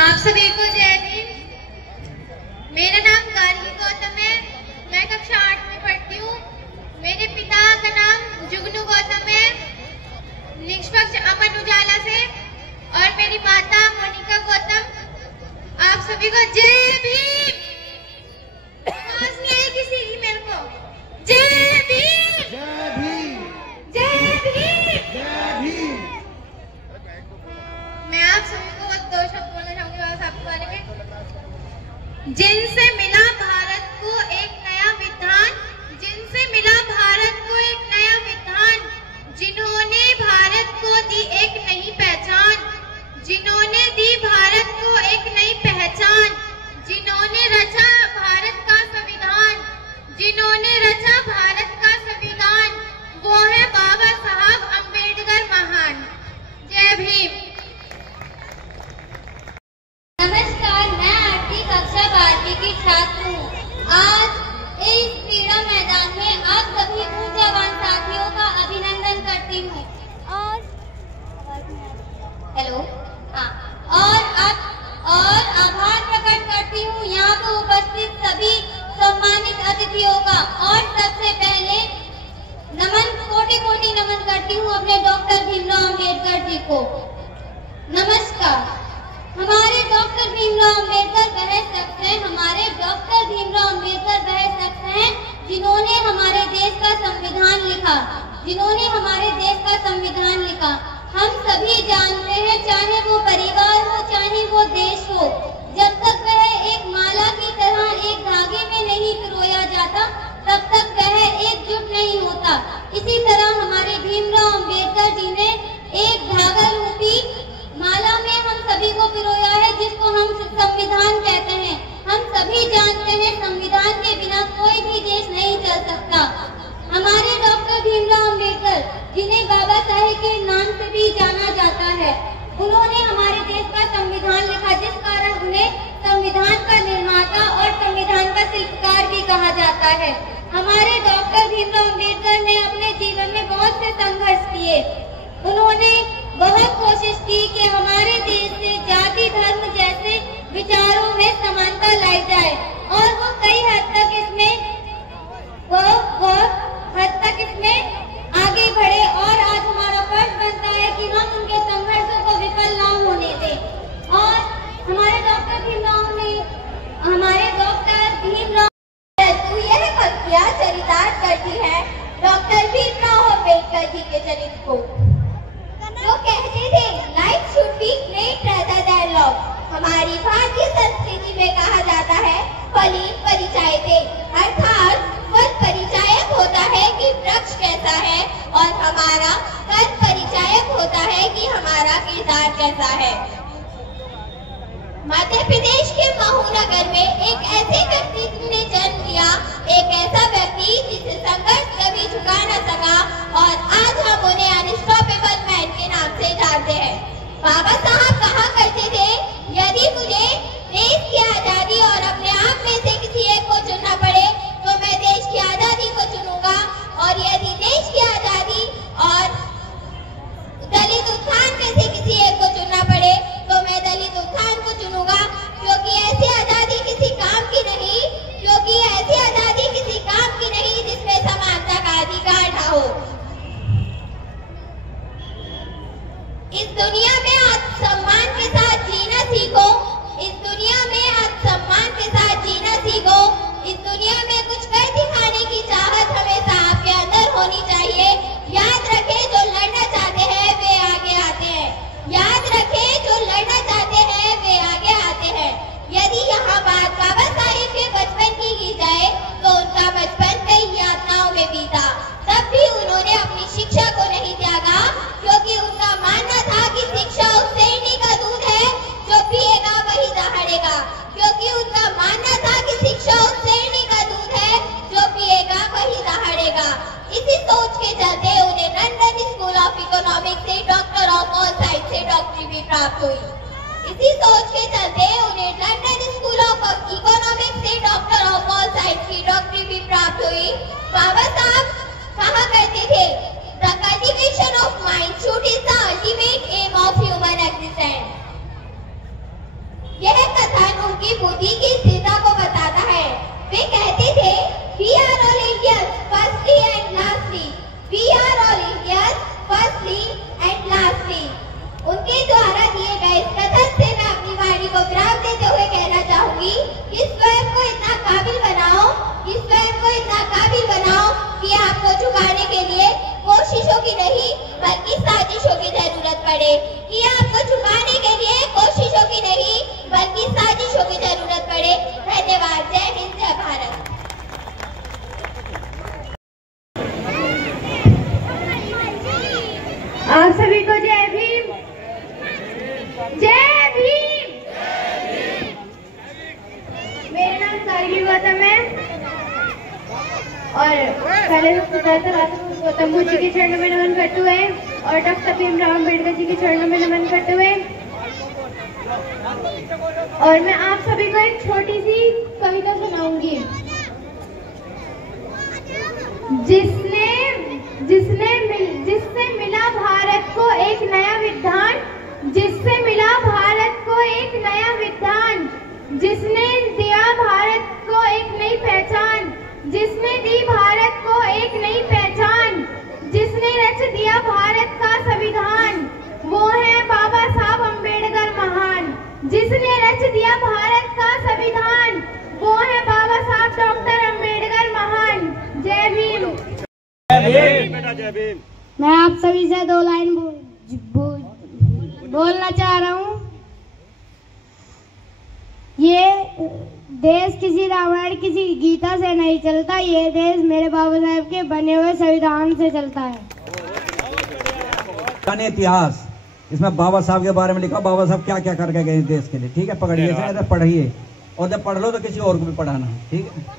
आप सभी को जय भीम। मेरा नाम गार्गी गौतम है। मैं कक्षा 8 में पढ़ती हूँ। मेरे पिता का नाम जुगनू गौतम है, निष्पक्ष अमन उजाला से, और मेरी माता मोनिका गौतम। आप सभी को जय भीम। आवाज नहीं आई किसी की मेरे को? जय भीम, जय भीम, जय भीम, जय भीम। मैं आप सभी को दो शब्द बोलना चाहूंगी बस आपके बारे में। जिनसे मिला भारत को एक नया विधान, जिनसे मिला भारत को एक नया विधान, जिन्होंने भारत को दी एक नई पहचान, जिन्होंने दी भारत को एक नई पहचान, जिन्होंने रचा भारत का संविधान, जिन्होंने रचा भारत का संविधान, वो है बाबा साहब अम्बेडकर महान। जय भीम। नमस्कार, मैं 8वीं कक्षा 12वीं की छात्र हूँ। आज इस क्रीड़ा मैदान में आप सभी ऊर्जावान साथियों का अभिनंदन करती हूँ और आभार प्रकट करती हूँ यहाँ पर उपस्थित सभी सम्मानित अतिथियों का। और सबसे पहले कोटि नमन करती हूँ अपने डॉक्टर भीमराव अम्बेडकर जी को। नमस्कार। हमारे डॉक्टर भीमराव अम्बेडकर वह शख्स हैं, हमारे डॉक्टर भीमराव अम्बेडकर वह शख्स हैं जिन्होंने हमारे देश का संविधान लिखा, जिन्होंने हमारे देश का संविधान लिखा। हम सभी जानते हैं, चाहे वो परिवार हो चाहे वो देश हो, जब तक वह एक माला की तरह एक धागे में नहीं पिरोया जाता तब तक वह एकजुट नहीं होता। इसी तरह हमारे भीमराव अम्बेडकर जी ने एक धागा रूपी माला में हम सभी को पिरोया है, जिसको हम संविधान कहते हैं। हम सभी जानते हैं संविधान के बिना कोई भी देश नहीं चल सकता। हमारे डॉक्टर भीमराव अम्बेडकर, जिन्हें बाबा साहेब के नाम से भी जाना जाता है, उन्होंने हमारे देश का संविधान लिखा, जिस कारण उन्हें संविधान का निर्माता और संविधान का शिल्पकार भी कहा जाता है। हमारे डॉक्टर भीमराव अम्बेडकर ने अपने जीवन में बहुत से संघर्ष किए। उन्होंने बहुत कोशिश की कि हमारे देश से जाति धर्म जैसे विचारों में समानता लाई जाए, और वो कई हद तक इसमें आगे बढ़े। और आज हमारा फर्ज बनता है कि हम उनके संघर्षों को विफल ना होने दें। और हमारे डॉक्टर भीमराव तू यह क्या चरितार्थ करती है डॉक्टर भीमराव अम्बेडकर जी के चरित्र को। जो कहते थे life should be great rather than love. हमारी भारतीय संस्कृति में कहा जाता है फलीन परिचायते, अर्थात फल परिचायक होता है कि वृक्ष कैसा है, और हमारा कर्म परिचायक होता है कि हमारा किरदार कैसा है। मध्य प्रदेश के महू नगर में एक ऐसे व्यक्तित्व ने जन्म लिया, एक ऐसा व्यक्ति जिसे संघर्ष कभी झुका न सका, और आज हम उन्हें अनस्टॉपेबल मैन के नाम से जानते हैं। बाबा साहब कहा करते थे, यदि मुझे देश की आजादी और अपने आप में से किसी एक को चुनना पड़े तो मैं देश की आजादी को चुनूंगा, और यदि देश की आजादी और दलित उत्थान में से किसी एक को चुनना पड़े तो मैं दलित उत्थान को चुनूंगा, क्योंकि ऐसी आजादी किसी काम की नहीं, जिसमें समानता का अधिकार न हो। इस दुनिया में आत्मसम्मान के साथ जीना सीखो, इस दुनिया में आत्मसम्मान के साथ जीना सीखो। इस दुनिया में कुछ कर दिखाने की चाहत हमेशा आपके अंदर होनी चाहिए। याद रखें, जो लड़ना चाहते हैं वे आगे आते हैं। याद रखें, जो लड़ना चाहते हैं वे आगे आते हैं। यदि यहाँ बात बाबा साहेब के बचपन की जाए तो उनका बचपन कई यातनाओं में बीता, तब भी उन्होंने अपनी शिक्षा को नहीं त्यागा, क्योंकि उनका मानना था कि शिक्षा उस सेंडी का दूध है जो पिएगा वही दहाड़ेगा। क्योंकि उनका मानना था कि शिक्षा उस सेंडी का दूध है जो पिएगा वही दहाड़ेगा। इसी सोच के चलते उन्हें लंदन स्कूल ऑफ इकोनॉमिक्स से डॉक्टर ऑफ ऑल साइंस से डॉक्टरी भी प्राप्त हुई। इसी सोच के चलते उन्हें लंदन स्कूल ऑफ इकोनॉमिक्स से डॉक्टर ऑफ ऑल साइंस की डॉक्टरी भी प्राप्त हुई। बाबा साहब कहा करते थे, the cultivation of mind should is the ultimate aim of human existence. उनकी बुद्धि की स्थिरता को बताता है। वे कहते थे, We are all Indians, firstly and lastly. We are all Indians, firstly and lastly. उनके द्वारा दिए गए इस कथन से मैं अपनी वाणी को विराम देते हुए कहना चाहूंगी कि स्वयं को इतना काबिल बनाओ, कि आपको झुकाने के लिए कोशिशों की नहीं बल्कि साजिशों की जरूरत पड़े, कि आपको झुकाने के लिए कोशिशों की नहीं बल्कि साजिशों की जरूरत पड़े। धन्यवाद। जय हिंद, जय भारत। आप सभी को जय भीम। जय भीम। मेरा नाम सारगी गौतम है और पहले गौतम बुद्ध जी के चरणों में नमन करते हुए और डॉक्टर भीमराव अम्बेडकर जी के चरणों में नमन करते हुए और मैं आप सभी को एक छोटी सी कविता सुनाऊंगी। जिससे मिला भारत को एक नया विधान, जिससे मिला भारत को एक नया विधान, जिसने दिया भारत को एक नई पहचान, जिसने दी भारत को एक नई पहचान, जिसने रच दिया भारत का संविधान, वो है बाबा साहब अम्बेडकर महान। जिसने रच दिया भारत का संविधान, वो है बाबा साहब डॉक्टर अम्बेडकर महान। जय भीम। जय भीम। मैं आप सभी से 2 लाइन बोलना चाह रहा हूँ। ये देश किसी रामायण किसी गीता से नहीं चलता, ये देश मेरे बाबा साहब के बने हुए संविधान से चलता है। इतिहास, इसमें बाबा साहब के बारे में लिखा, बाबा साहब क्या क्या करके गए इस देश के लिए। ठीक है, पकड़िए, पढ़िए और जब पढ़ लो तो किसी और को भी पढ़ाना। ठीक है।